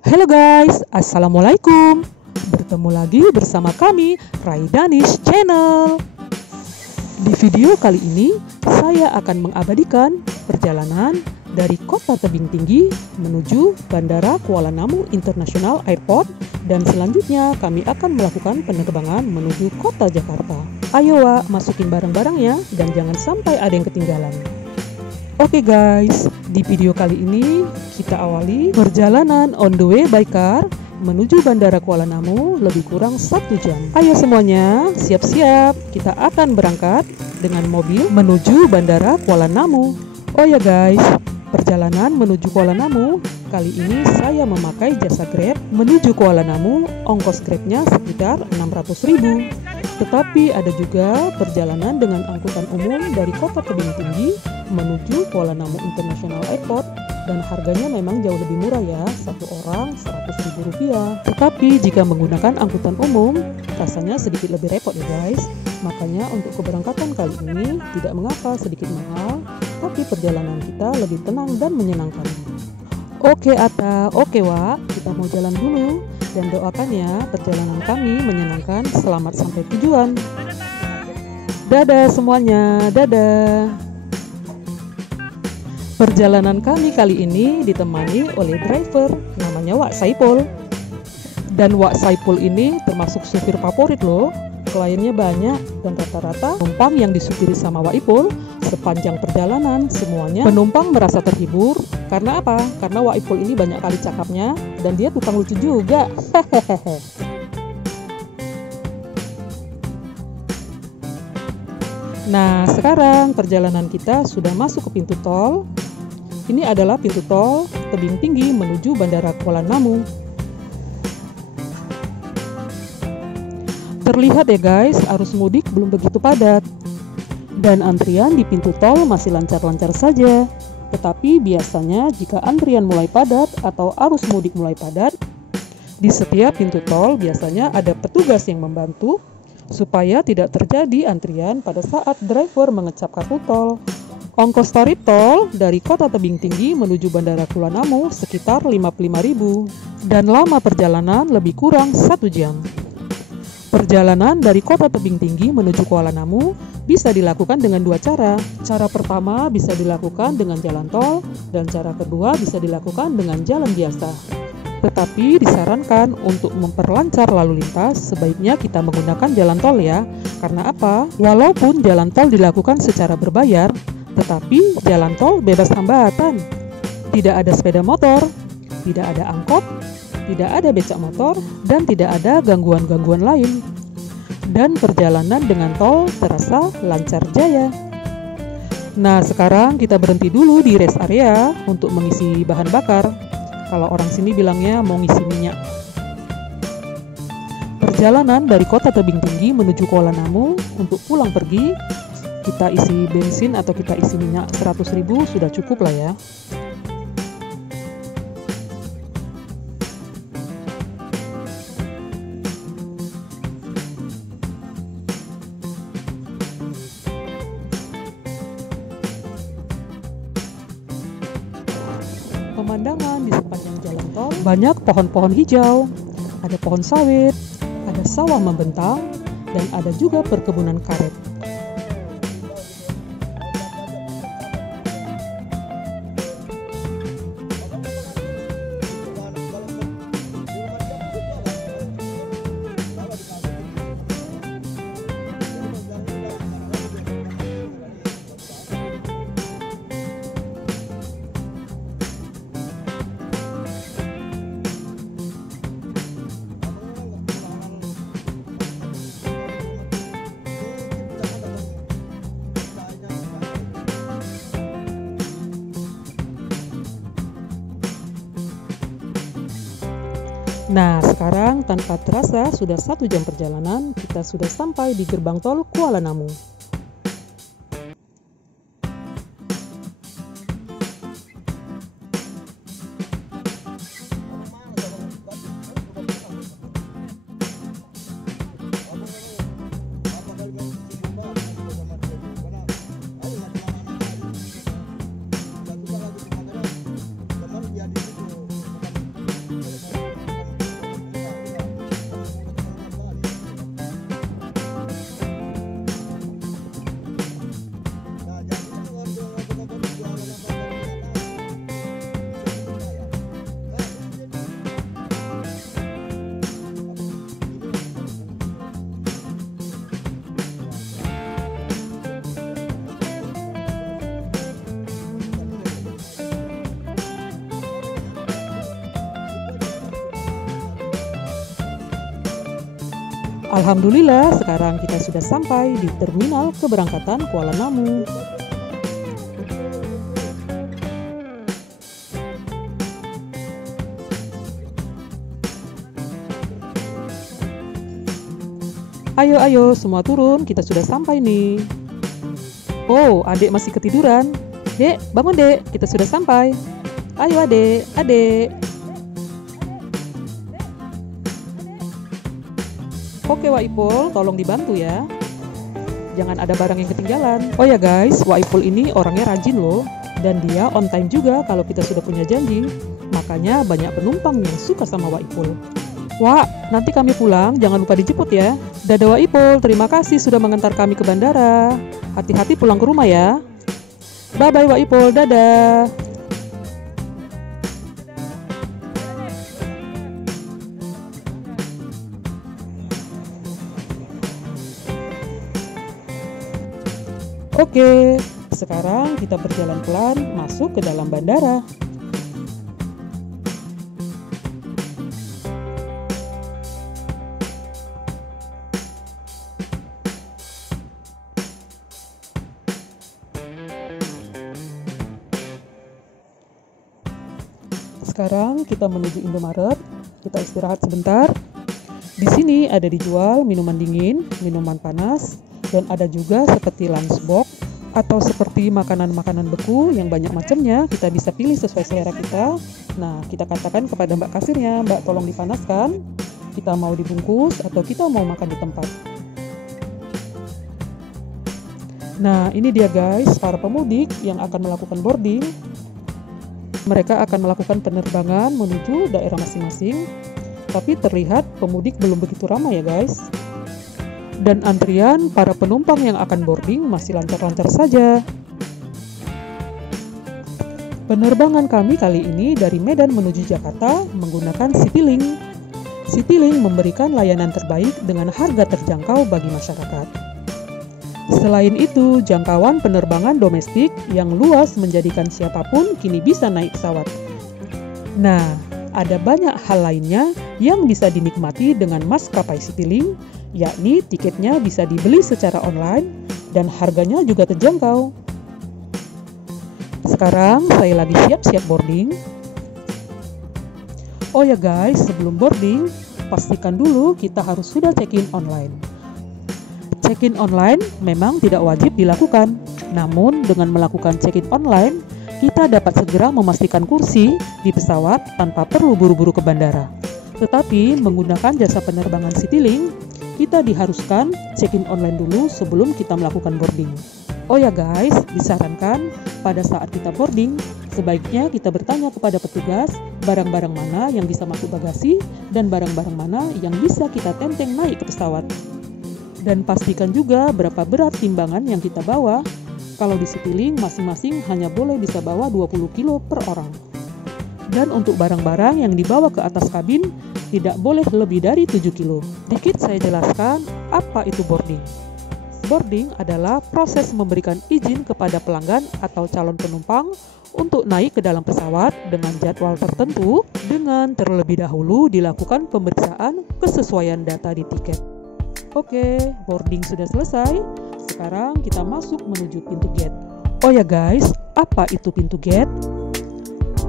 Halo guys, Assalamualaikum. Bertemu lagi bersama kami, Raidanish Channel. Di video kali ini, saya akan mengabadikan perjalanan dari Kota Tebing Tinggi menuju Bandara Kuala Namu International Airport, dan selanjutnya kami akan melakukan penerbangan menuju Kota Jakarta. Ayo Wak, masukin barang-barangnya dan jangan sampai ada yang ketinggalan. Oke guys, di video kali ini kita awali perjalanan on the way by car menuju Bandara Kuala Namu lebih kurang 1 jam. Ayo semuanya, siap-siap, kita akan berangkat dengan mobil menuju Bandara Kuala Namu. Oh ya guys, perjalanan menuju Kuala Namu kali ini saya memakai jasa Grab menuju Kuala Namu, ongkos Grabnya sekitar 600.000. Tetapi ada juga perjalanan dengan angkutan umum dari Kota Tebing Tinggi menuju Kuala Namu International Airport, dan harganya memang jauh lebih murah ya, satu orang Rp100.000. Tetapi jika menggunakan angkutan umum rasanya sedikit lebih repot ya guys. Makanya untuk keberangkatan kali ini tidak mengapa sedikit mahal, tapi perjalanan kita lebih tenang dan menyenangkan. Oke Ata, oke Wak, kita mau jalan dulu, dan doakan ya perjalanan kami menyenangkan, selamat sampai tujuan. Dadah semuanya, dadah. Perjalanan kami kali ini ditemani oleh driver namanya Wak Saipul. Dan Wak Saipul ini termasuk supir favorit loh. Kliennya banyak dan rata-rata penumpang yang disupiri sama Wak Ipul sepanjang perjalanan semuanya penumpang merasa terhibur. Karena apa? Karena Wak Ipul ini banyak kali cakapnya dan dia tukang lucu juga. Nah, sekarang perjalanan kita sudah masuk ke pintu tol. Ini adalah pintu tol Tebing Tinggi menuju Bandara Kuala Namu. Terlihat ya guys, arus mudik belum begitu padat. Dan antrian di pintu tol masih lancar-lancar saja. Tetapi biasanya jika antrian mulai padat atau arus mudik mulai padat, di setiap pintu tol biasanya ada petugas yang membantu supaya tidak terjadi antrian pada saat driver mengecap kartu tol. Ongkos tarif tol dari Kota Tebing Tinggi menuju Bandara Kuala Namu sekitar Rp55.000 dan lama perjalanan lebih kurang 1 jam. Perjalanan dari Kota Tebing Tinggi menuju Kuala Namu bisa dilakukan dengan 2 cara. Cara pertama bisa dilakukan dengan jalan tol dan cara kedua bisa dilakukan dengan jalan biasa. Tetapi disarankan untuk memperlancar lalu lintas sebaiknya kita menggunakan jalan tol ya. Karena apa? Walaupun jalan tol dilakukan secara berbayar, tetapi jalan tol bebas hambatan. Tidak ada sepeda motor, tidak ada angkot, tidak ada becak motor, dan tidak ada gangguan-gangguan lain. Dan perjalanan dengan tol terasa lancar jaya. Nah, sekarang kita berhenti dulu di rest area untuk mengisi bahan bakar. Kalau orang sini bilangnya mau ngisi minyak. Perjalanan dari Kota Tebing Tinggi menuju Kuala Namu untuk pulang pergi, kita isi bensin atau kita isi minyak 100.000 sudah cukup lah ya. Pemandangan di sepanjang jalan tol banyak pohon-pohon hijau, ada pohon sawit, ada sawah membentang, dan ada juga perkebunan karet. Nah, sekarang tanpa terasa sudah 1 jam perjalanan, kita sudah sampai di gerbang tol Kuala Namu. Alhamdulillah, sekarang kita sudah sampai di terminal keberangkatan Kuala Namu. Ayo, semua turun, kita sudah sampai nih. Oh, adik masih ketiduran. Dek, bangun dek, kita sudah sampai. Ayo adik. Oke Wak Ipul, tolong dibantu ya. Jangan ada barang yang ketinggalan. Oh ya guys, Wak Ipul ini orangnya rajin loh. Dan dia on time juga kalau kita sudah punya janji. Makanya banyak penumpang yang suka sama Wak Ipul. Wak, nanti kami pulang, jangan lupa dijemput ya. Dadah Wak Ipul, terima kasih sudah mengantar kami ke bandara. Hati-hati pulang ke rumah ya. Bye-bye Wak Ipul, dadah. Oke, sekarang kita berjalan pelan masuk ke dalam bandara. Sekarang kita menuju Indomaret, kita istirahat sebentar. Di sini ada dijual minuman dingin, minuman panas, dan ada juga seperti lunchbox atau seperti makanan-makanan beku yang banyak macamnya. Kita bisa pilih sesuai selera kita. Nah, kita katakan kepada mbak kasirnya, mbak tolong dipanaskan, kita mau dibungkus atau kita mau makan di tempat. Nah, ini dia guys, para pemudik yang akan melakukan boarding. Mereka akan melakukan penerbangan menuju daerah masing-masing, tapi terlihat pemudik belum begitu ramai ya guys. Dan antrian para penumpang yang akan boarding masih lancar-lancar saja. Penerbangan kami kali ini dari Medan menuju Jakarta menggunakan Citylink. Citylink memberikan layanan terbaik dengan harga terjangkau bagi masyarakat. Selain itu, jangkauan penerbangan domestik yang luas menjadikan siapapun kini bisa naik pesawat. Nah, ada banyak hal lainnya yang bisa dinikmati dengan maskapai Citylink, yakni tiketnya bisa dibeli secara online dan harganya juga terjangkau. Sekarang saya lagi siap-siap boarding. Oh ya guys, sebelum boarding, pastikan dulu kita harus sudah check-in online. Check-in online memang tidak wajib dilakukan, namun dengan melakukan check-in online, kita dapat segera memastikan kursi di pesawat tanpa perlu buru-buru ke bandara. Tetapi menggunakan jasa penerbangan Citylink, kita diharuskan check-in online dulu sebelum kita melakukan boarding. Oh ya guys, disarankan pada saat kita boarding, sebaiknya kita bertanya kepada petugas barang-barang mana yang bisa masuk bagasi dan barang-barang mana yang bisa kita tenteng naik ke pesawat. Dan pastikan juga berapa berat timbangan yang kita bawa. Kalau di Citylink masing-masing hanya boleh bisa bawa 20 kilo per orang. Dan untuk barang-barang yang dibawa ke atas kabin tidak boleh lebih dari 7 kilo. Dikit saya jelaskan apa itu boarding. Boarding adalah proses memberikan izin kepada pelanggan atau calon penumpang untuk naik ke dalam pesawat dengan jadwal tertentu dengan terlebih dahulu dilakukan pemeriksaan kesesuaian data di tiket. Oke, boarding sudah selesai. Sekarang kita masuk menuju pintu gate. Oh ya guys, apa itu pintu gate?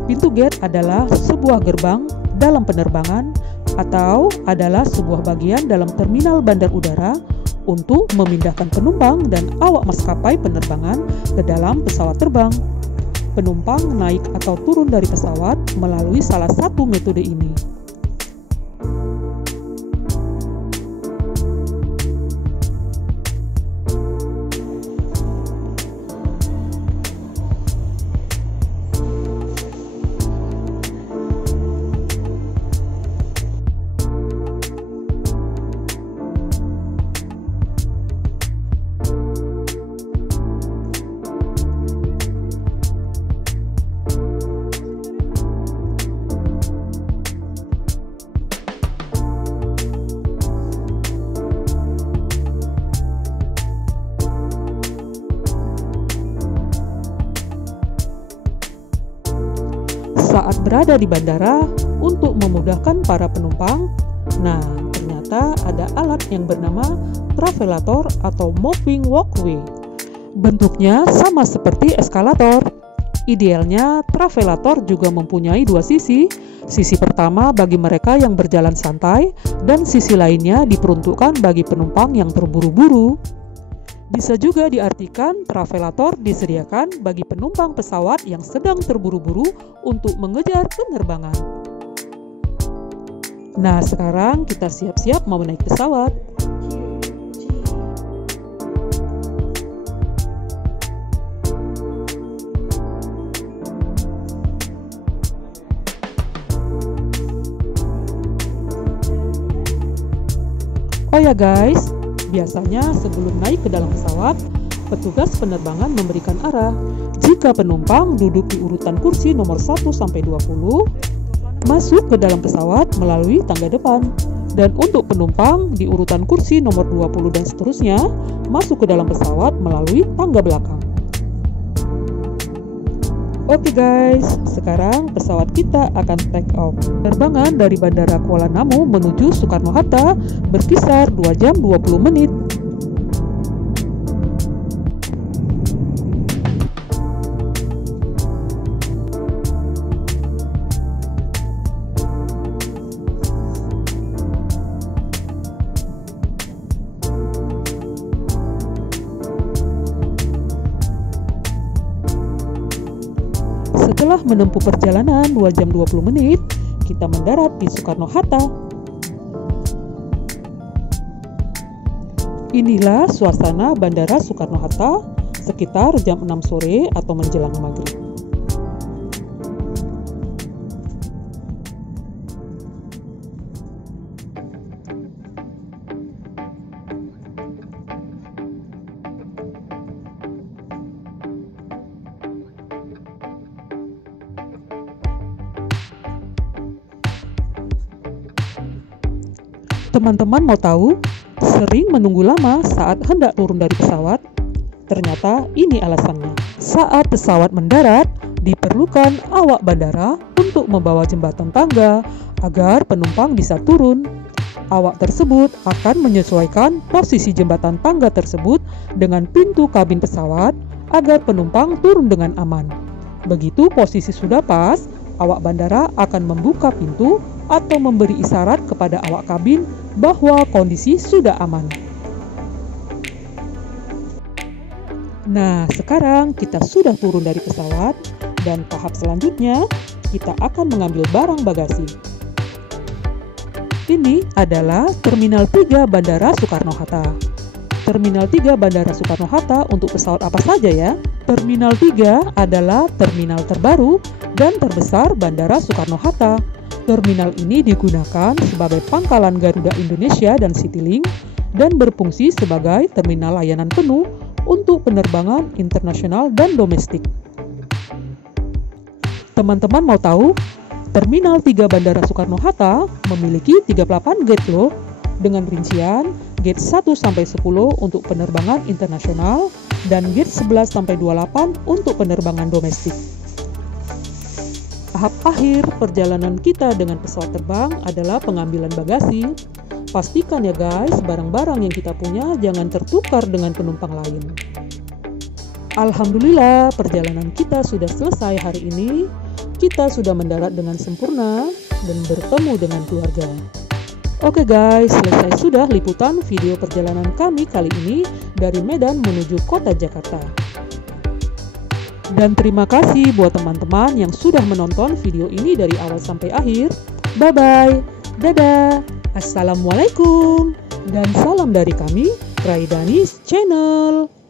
Pintu gate adalah sebuah gerbang dalam penerbangan atau adalah sebuah bagian dalam terminal bandar udara untuk memindahkan penumpang dan awak maskapai penerbangan ke dalam pesawat terbang. Penumpang naik atau turun dari pesawat melalui salah satu metode ini. Saat berada di bandara untuk memudahkan para penumpang, nah ternyata kita ada alat yang bernama travelator atau moving walkway. Bentuknya sama seperti eskalator. Idealnya, travelator juga mempunyai dua sisi. Sisi pertama bagi mereka yang berjalan santai, dan sisi lainnya diperuntukkan bagi penumpang yang terburu-buru. Bisa juga diartikan travelator disediakan bagi penumpang pesawat yang sedang terburu-buru untuk mengejar penerbangan. Nah, sekarang kita siap-siap mau naik pesawat. Oh ya guys, biasanya sebelum naik ke dalam pesawat, petugas penerbangan memberikan arah. Jika penumpang duduk di urutan kursi nomor 1 sampai 20, masuk ke dalam pesawat melalui tangga depan. Dan untuk penumpang di urutan kursi nomor 20 dan seterusnya, masuk ke dalam pesawat melalui tangga belakang. Oke guys, sekarang pesawat kita akan take off. Penerbangan dari Bandara Kuala Namu menuju Soekarno-Hatta berkisar 2 jam 20 menit. Setelah menempuh perjalanan 2 jam 20 menit, kita mendarat di Soekarno-Hatta. Inilah suasana Bandara Soekarno-Hatta sekitar jam 6 sore atau menjelang maghrib. Teman-teman mau tahu, sering menunggu lama saat hendak turun dari pesawat? Ternyata ini alasannya. Saat pesawat mendarat, diperlukan awak bandara untuk membawa jembatan tangga agar penumpang bisa turun. Awak tersebut akan menyesuaikan posisi jembatan tangga tersebut dengan pintu kabin pesawat agar penumpang turun dengan aman. Begitu posisi sudah pas, awak bandara akan membuka pintu atau memberi isyarat kepada awak kabin bahwa kondisi sudah aman. Nah, sekarang kita sudah turun dari pesawat dan tahap selanjutnya kita akan mengambil barang bagasi. Ini adalah Terminal 3 Bandara Soekarno-Hatta. Terminal 3 Bandara Soekarno-Hatta untuk pesawat apa saja ya? Terminal 3 adalah terminal terbaru dan terbesar Bandara Soekarno-Hatta. Terminal ini digunakan sebagai pangkalan Garuda Indonesia dan Citylink dan berfungsi sebagai terminal layanan penuh untuk penerbangan internasional dan domestik. Teman-teman mau tahu, Terminal 3 Bandara Soekarno-Hatta memiliki 38 gate loh, dengan rincian gate 1 sampai 10 untuk penerbangan internasional dan gate 11 sampai 28 untuk penerbangan domestik. Tahap akhir perjalanan kita dengan pesawat terbang adalah pengambilan bagasi. Pastikan ya guys, barang-barang yang kita punya jangan tertukar dengan penumpang lain. Alhamdulillah, perjalanan kita sudah selesai hari ini. Kita sudah mendarat dengan sempurna dan bertemu dengan keluarga. Oke guys, selesai sudah liputan video perjalanan kami kali ini dari Medan menuju kota Jakarta. Dan terima kasih buat teman-teman yang sudah menonton video ini dari awal sampai akhir. Bye-bye, dadah, assalamualaikum, dan salam dari kami, Raidani's Channel.